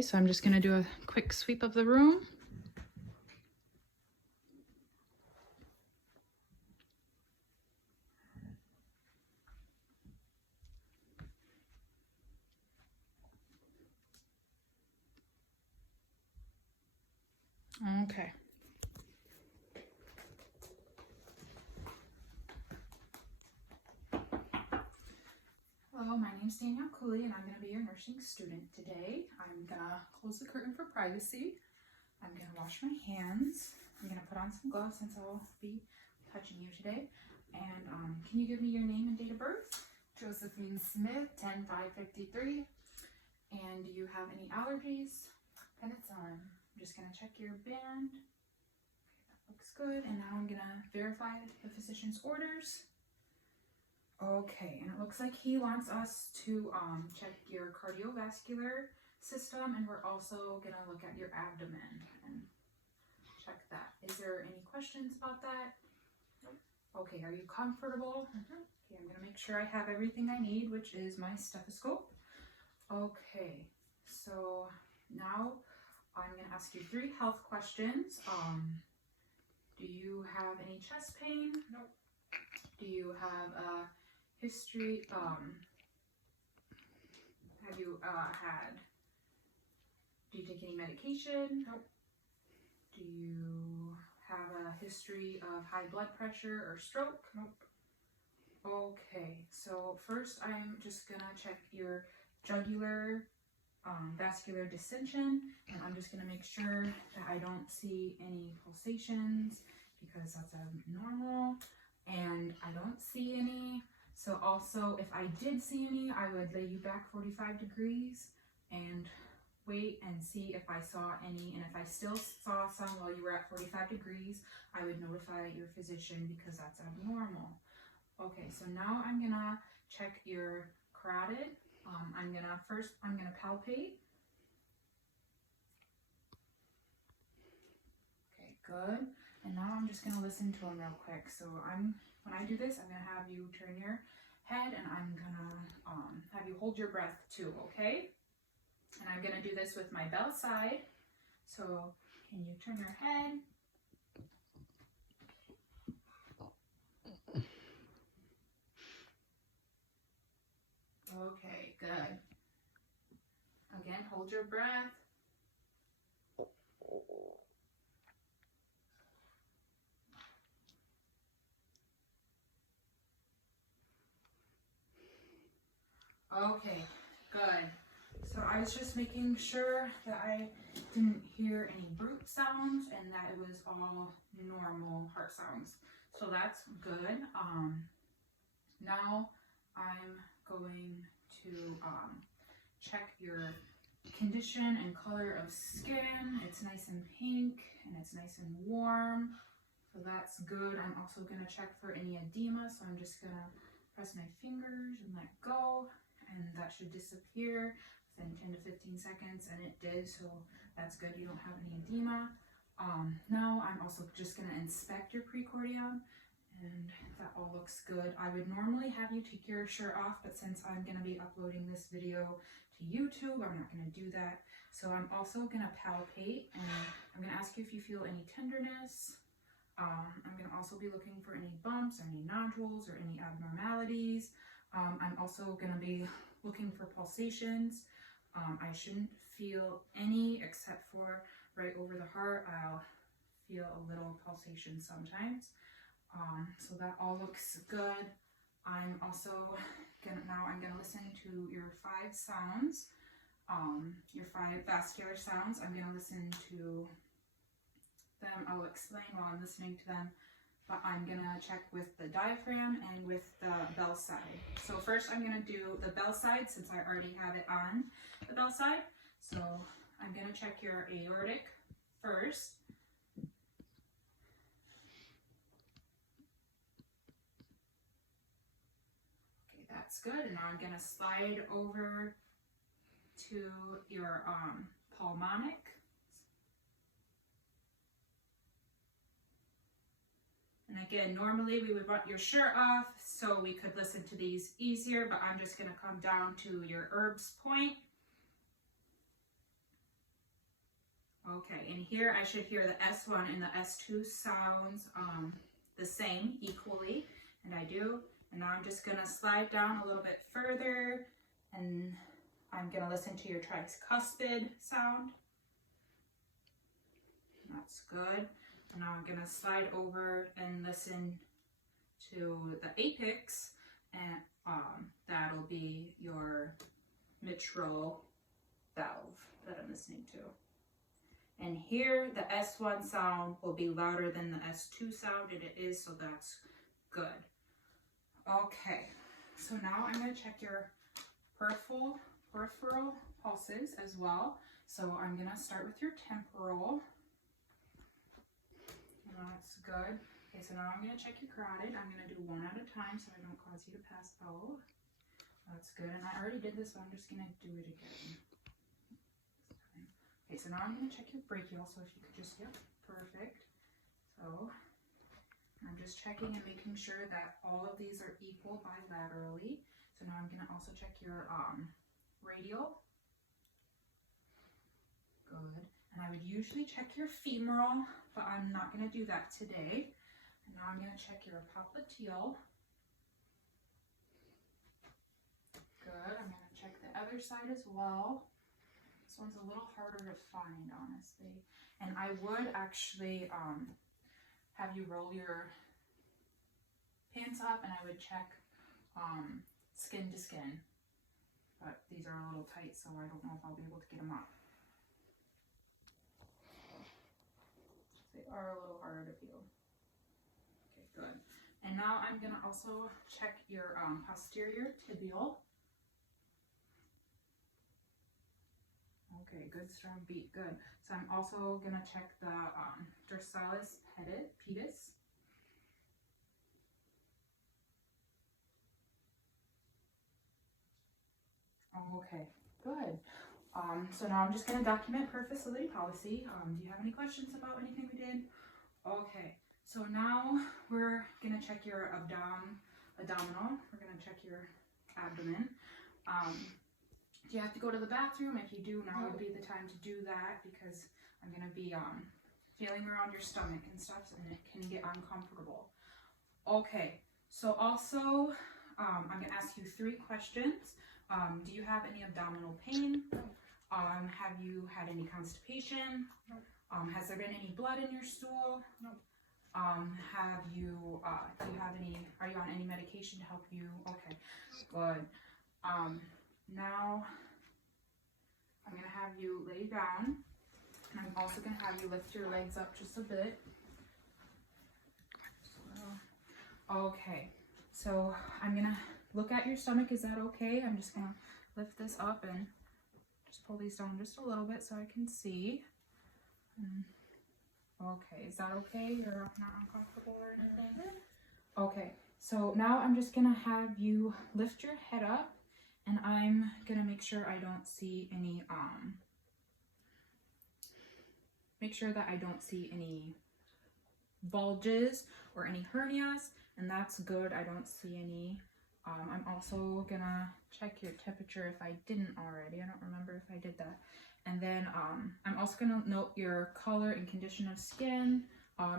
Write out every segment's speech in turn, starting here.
So I'm just going to do a quick sweep of the room. Okay. Hello, my name's Danielle Cooley and I'm going to be your nursing student today. I'm going to close the curtain for privacy. I'm going to wash my hands. I'm going to put on some gloves since I'll be touching you today. And can you give me your name and date of birth? Josephine Smith, 10/5/53. And do you have any allergies? Penicillin. I'm just going to check your band. Okay, that looks good. And now I'm going to verify the physician's orders. Okay, and it looks like he wants us to check your cardiovascular system, and we're also going to look at your abdomen and check that. Is there any questions about that? Nope. Okay, are you comfortable? Mm-hmm. Okay, I'm going to make sure I have everything I need, which is my stethoscope. Okay, so now I'm going to ask you 3 health questions. Do you have any chest pain? Nope. Do you have a history? Have you do you take any medication? Nope. Do you have a history of high blood pressure or stroke? Nope. Okay, so first I'm just gonna check your jugular vascular dissension, and I'm just gonna make sure that I don't see any pulsations because that's abnormal, and I don't see any. So also, if I did see any, I would lay you back 45 degrees and wait and see if I saw any. And if I still saw some while you were at 45 degrees, I would notify your physician because that's abnormal. Okay, so now I'm gonna check your carotid. I'm gonna palpate. Okay, good. And now I'm just gonna listen to him real quick. So when I do this, I'm gonna have you turn your head, and I'm gonna have you hold your breath too, okay? And I'm gonna do this with my bell side. So can you turn your head? Okay, good. Again, hold your breath. Okay, good. So I was just making sure that I didn't hear any brute sounds and that it was all normal heart sounds. So that's good. Now I'm going to check your condition and color of skin. It's nice and pink and it's nice and warm. So that's good. I'm also going to check for any edema. So I'm just going to press my fingers and let go, and that should disappear within 10 to 15 seconds, and it did, so that's good. You don't have any edema. Now I'm also just going to inspect your precordium, and that all looks good. I would normally have you take your shirt off, but since I'm going to be uploading this video to YouTube, I'm not going to do that. So I'm also going to palpate, and I'm going to ask you if you feel any tenderness. I'm going to also be looking for any bumps or any nodules or any abnormalities. I'm also going to be looking for pulsations. I shouldn't feel any except for right over the heart. I'll feel a little pulsation sometimes. So that all looks good. I'm also I'm gonna listen to your 5 sounds, your 5 vascular sounds. I'm gonna listen to them. I'll explain while I'm listening to them, but I'm gonna check with the diaphragm and with the bell side. So first I'm gonna do the bell side since I already have it on the bell side. So I'm gonna check your aortic first. Okay, that's good. And now I'm gonna slide over to your pulmonic. And again, normally we would want your shirt off so we could listen to these easier, but I'm just going to come down to your herbs point. Okay, and here I should hear the S1 and the S2 sounds the same equally, and I do. And now I'm just gonna slide down a little bit further, and I'm gonna listen to your tricuspid sound. That's good. And now I'm gonna slide over and listen to the apex, and that'll be your mitral valve that I'm listening to. And here the S1 sound will be louder than the S2 sound, and it is, so that's good. Okay, so now I'm going to check your peripheral pulses as well. So I'm going to start with your temporal. That's good. Okay, so now I'm going to check your carotid. I'm going to do one at a time so I don't cause you to pass out. That's good. And I already did this, but I'm just going to do it again. Okay, so now I'm going to check your brachial. So if you could just, yep, perfect. So I'm just checking and making sure that all of these are equal bilaterally. So now I'm going to also check your radial. Good. And I would usually check your femoral, but I'm not going to do that today. And now I'm going to check your popliteal. Good. I'm going to check the other side as well. This one's a little harder to find, honestly. And I would actually have you roll your pants up, and I would check skin to skin. But these are a little tight, so I don't know if I'll be able to get them up. They are a little harder to feel. Okay, good. And now I'm going to also check your posterior tibial. Okay, good, strong beat, good. So I'm also going to check the dorsalis pedis. Okay, good. So now I'm just going to document per facility policy. Do you have any questions about anything we did? Okay, so now we're going to check your abdominal. We're going to check your abdomen. Do you have to go to the bathroom? If you do, now would be the time to do that, because I'm going to be feeling around your stomach and stuff, and it can get uncomfortable. Okay, so also I'm going to ask you 3 questions. Do you have any abdominal pain? Have you had any constipation? Has there been any blood in your stool? No. Have you, are you on any medication to help you? Okay, good. Now I'm going to have you lay down, and I'm also going to have you lift your legs up just a bit. Okay, so I'm going to look at your stomach. Is that okay? I'm just going to lift this up and just pull these down just a little bit so I can see. Okay, is that okay? You're not uncomfortable or anything? Okay, so now I'm just going to have you lift your head up, and I'm going to make sure I don't see any, make sure that I don't see any bulges or any hernias, and that's good. I don't see any. I'm also gonna check your temperature if I didn't already. I don't remember if I did that. And then I'm also gonna note your color and condition of skin.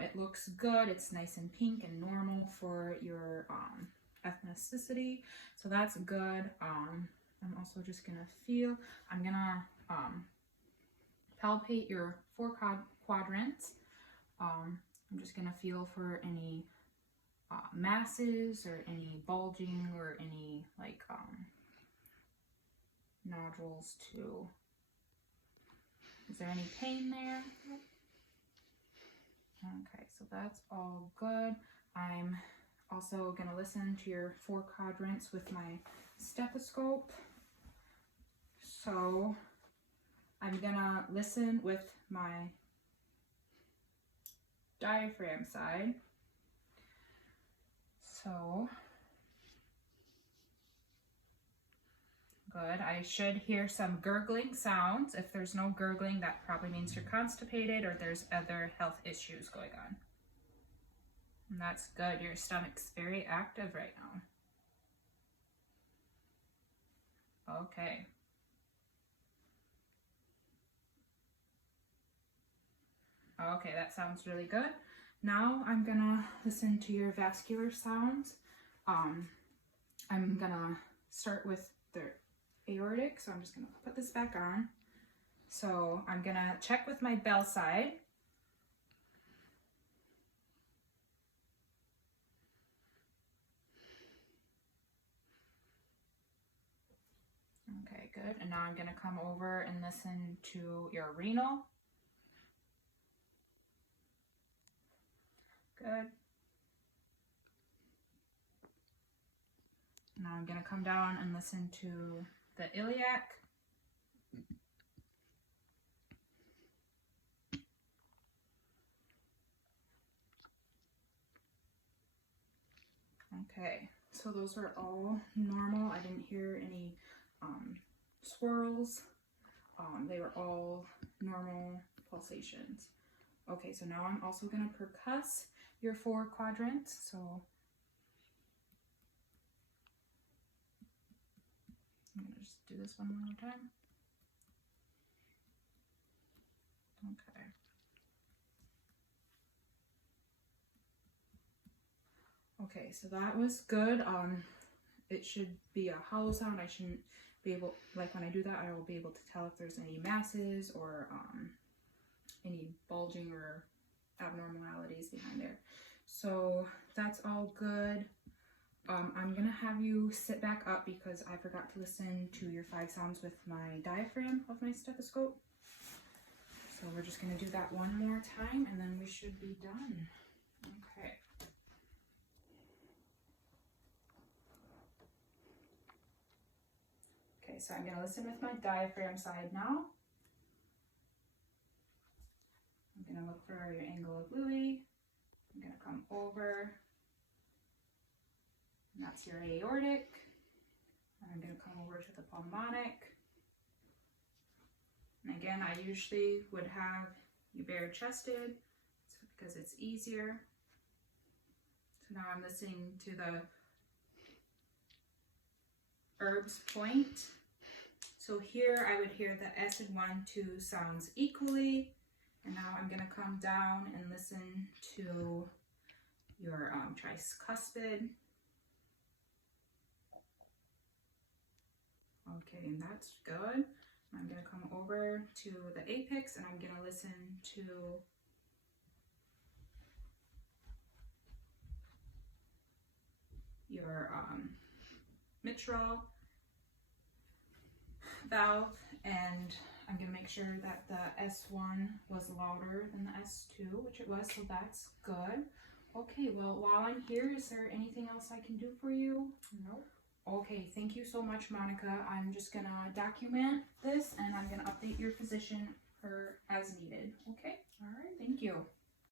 It looks good. It's nice and pink and normal for your ethnicity, so that's good. I'm also just gonna feel. I'm gonna palpate your 4 quadrants. I'm just gonna feel for any masses or any bulging or any like nodules too. Is there any pain there? Okay, so that's all good. I'm also going to listen to your 4 quadrants with my stethoscope. So I'm going to listen with my diaphragm side. So good. I should hear some gurgling sounds. If there's no gurgling, that probably means you're constipated or there's other health issues going on. And that's good. Your stomach's very active right now. Okay. Okay, that sounds really good. Now I'm gonna listen to your vascular sounds. I'm gonna start with the aortic, so I'm just gonna put this back on. So I'm gonna check with my bell side. Okay, good. And now I'm gonna come over and listen to your renal. Good. Now I'm gonna come down and listen to the iliac. Okay, so those are all normal. I didn't hear any swirls. They were all normal pulsations. Okay, so now I'm also going to percuss your 4 quadrants. So I'm going to just do this one more time. Okay. Okay, so that was good. It should be a hollow sound. I shouldn't be able, like when I do that, I will be able to tell if there's any masses or any bulging or abnormalities behind there. So that's all good. I'm gonna have you sit back up because I forgot to listen to your 5 sounds with my diaphragm of my stethoscope. So we're just gonna do that one more time and then we should be done. Okay. Okay, so I'm gonna listen with my diaphragm side now. I'm gonna look for your angle of Louis. I'm gonna come over. And that's your aortic. And I'm gonna come over to the pulmonic. And again, I usually would have you bare chested because it's easier. So now I'm listening to the herbs point. So here I would hear the S and 1, 2 sounds equally. And now I'm gonna come down and listen to your tricuspid. Okay, and that's good. I'm gonna come over to the apex and I'm gonna listen to your mitral valve, and I'm gonna make sure that the S1 was louder than the S2, which it was, so that's good. Okay, well, while I'm here, is there anything else I can do for you? No. Okay, thank you so much, Monica. I'm just gonna document this and I'm gonna update your physician for as needed. Okay? All right. Thank you.